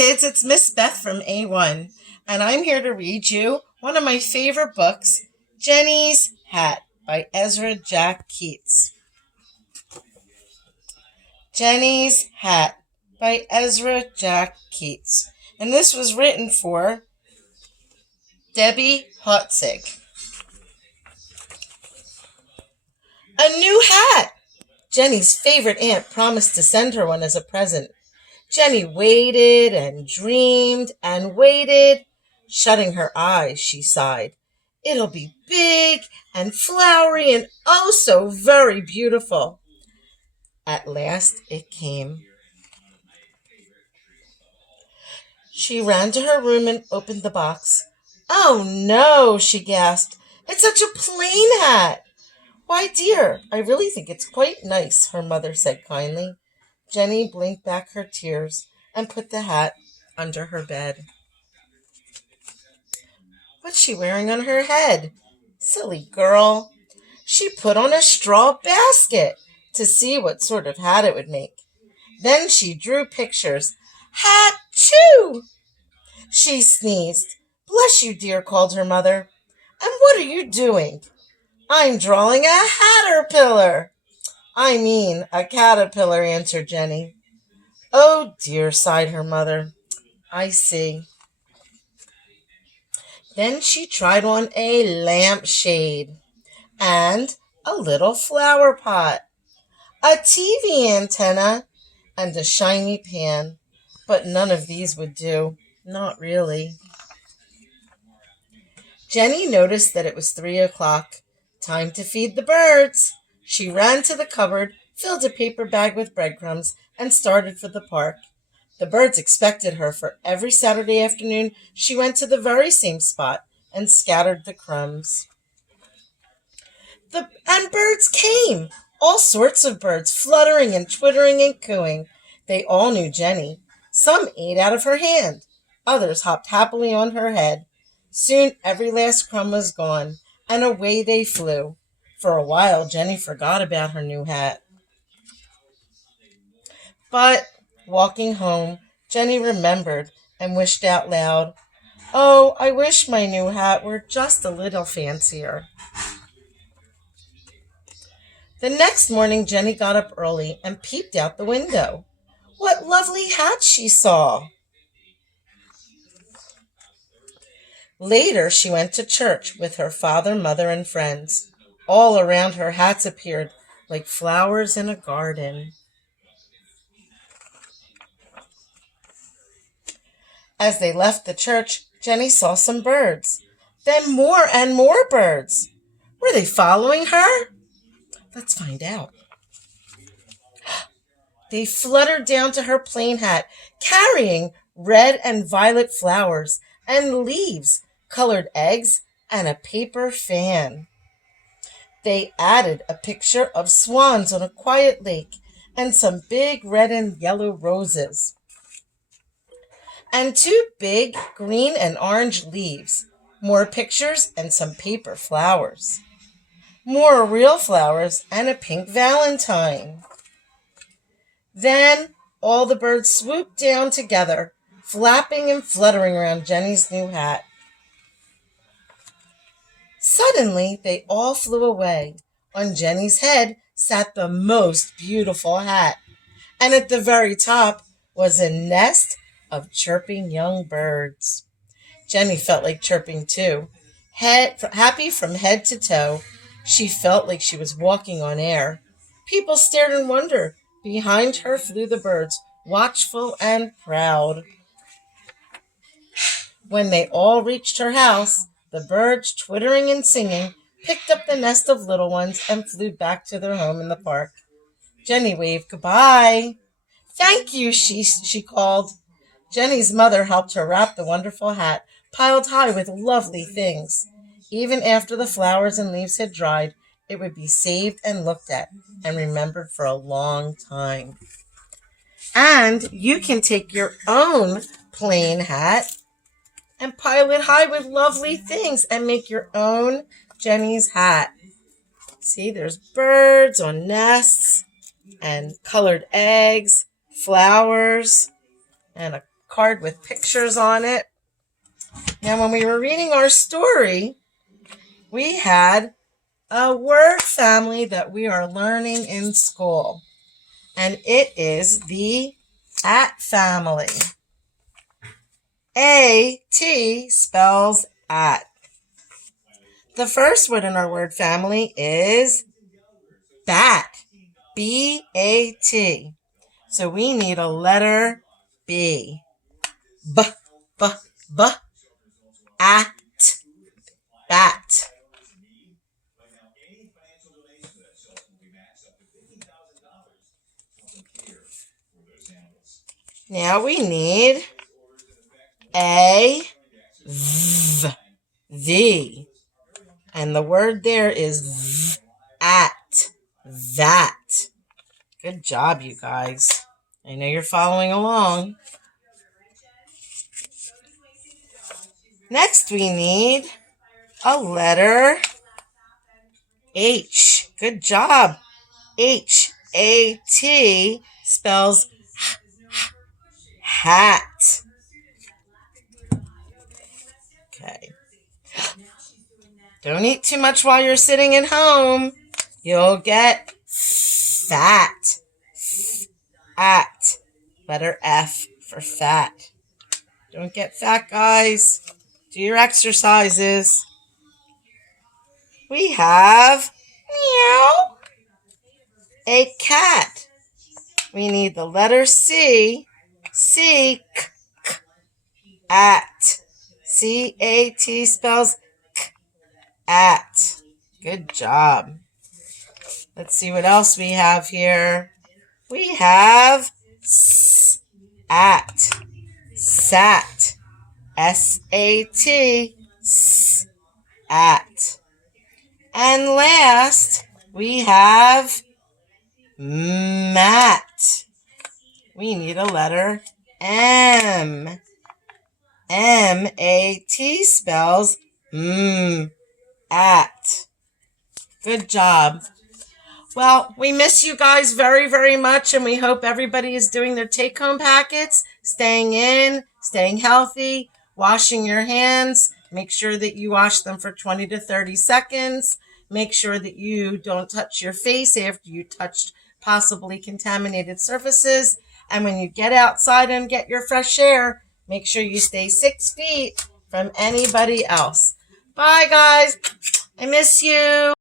kids, it's Miss Beth from A1, and I'm here to read you one of my favorite books, Jenny's Hat by Ezra Jack Keats. Jenny's Hat by Ezra Jack Keats. And this was written for Debbie Hotzig. A new hat! Jenny's favorite aunt promised to send her one as a present. Jenny waited and dreamed and waited. Shutting her eyes, she sighed. It'll be big and flowery and oh so very beautiful. At last it came. She ran to her room and opened the box. Oh no, she gasped. It's such a plain hat. Why, dear, I really think it's quite nice, her mother said kindly. Jenny blinked back her tears and put the hat under her bed. What's she wearing on her head? Silly girl. She put on a straw basket to see what sort of hat it would make. Then she drew pictures. Hat-choo! She sneezed. Bless you, dear, called her mother. And what are you doing? I'm drawing a caterpillar. I mean a caterpillar, answered Jenny. Oh dear, sighed her mother. I see. Then she tried on a lampshade and a little flower pot, a TV antenna, and a shiny pan. But none of these would do. Not really. Jenny noticed that it was 3:00. Time to feed the birds. She ran to the cupboard, filled a paper bag with breadcrumbs, and started for the park. The birds expected her, for every Saturday afternoon she went to the very same spot and scattered the crumbs. And birds came, all sorts of birds, fluttering and twittering and cooing. They all knew Jenny. Some ate out of her hand. Others hopped happily on her head. Soon every last crumb was gone, and away they flew. For a while, Jenny forgot about her new hat. But, walking home, Jenny remembered and wished out loud, oh, I wish my new hat were just a little fancier. The next morning, Jenny got up early and peeped out the window. What lovely hats she saw! Later, she went to church with her father, mother, and friends. All around her hats appeared like flowers in a garden. As they left the church, Jenny saw some birds. Then more and more birds. Were they following her? Let's find out. They fluttered down to her plain hat, carrying red and violet flowers and leaves, colored eggs, and a paper fan. They added a picture of swans on a quiet lake and some big red and yellow roses, and 2 big green and orange leaves, more pictures and some paper flowers, more real flowers and a pink valentine. Then all the birds swooped down together, flapping and fluttering around Jenny's new hat. Suddenly, they all flew away. On Jenny's head sat the most beautiful hat, and at the very top was a nest of chirping young birds. Jenny felt like chirping too. Happy from head to toe, she felt like she was walking on air. People stared in wonder. Behind her flew the birds, watchful and proud. When they all reached her house, the birds, twittering and singing, picked up the nest of little ones and flew back to their home in the park. Jenny waved goodbye. Thank you, she called. Jenny's mother helped her wrap the wonderful hat, piled high with lovely things. Even after the flowers and leaves had dried, it would be saved and looked at and remembered for a long time. And you can take your own plain hat and pile it high with lovely things and make your own Jenny's hat. See, there's birds on nests and colored eggs, flowers, and a card with pictures on it. Now, when we were reading our story, we had a word family that we are learning in school, and it is the at family. A-T spells at. The first word in our word family is bat. B-A-T. So we need a letter B. B, b, b. At. Bat. Now we need a v, the. And the word there is v, at, that. Good job, you guys. I know you're following along. Next, we need a letter H. Good job. H-A-T spells hat. Okay. Don't eat too much while you're sitting at home. You'll get fat. At. Letter F for fat. Don't get fat, guys. Do your exercises. We have meow. A cat. We need the letter C. C. K, k, at. C-A-T spells k, at. Good job. Let's see what else we have here. We have s, at. Sat. S-A-T. S, at. And last, we have mat. We need a letter M. M-A-T spells at. Good job. Well, we miss you guys very, very much, and we hope everybody is doing their take-home packets, staying in, staying healthy, washing your hands. Make sure that you wash them for 20 to 30 seconds. Make sure that you don't touch your face after you touched possibly contaminated surfaces. And when you get outside and get your fresh air, make sure you stay 6 feet from anybody else. Bye, guys. I miss you.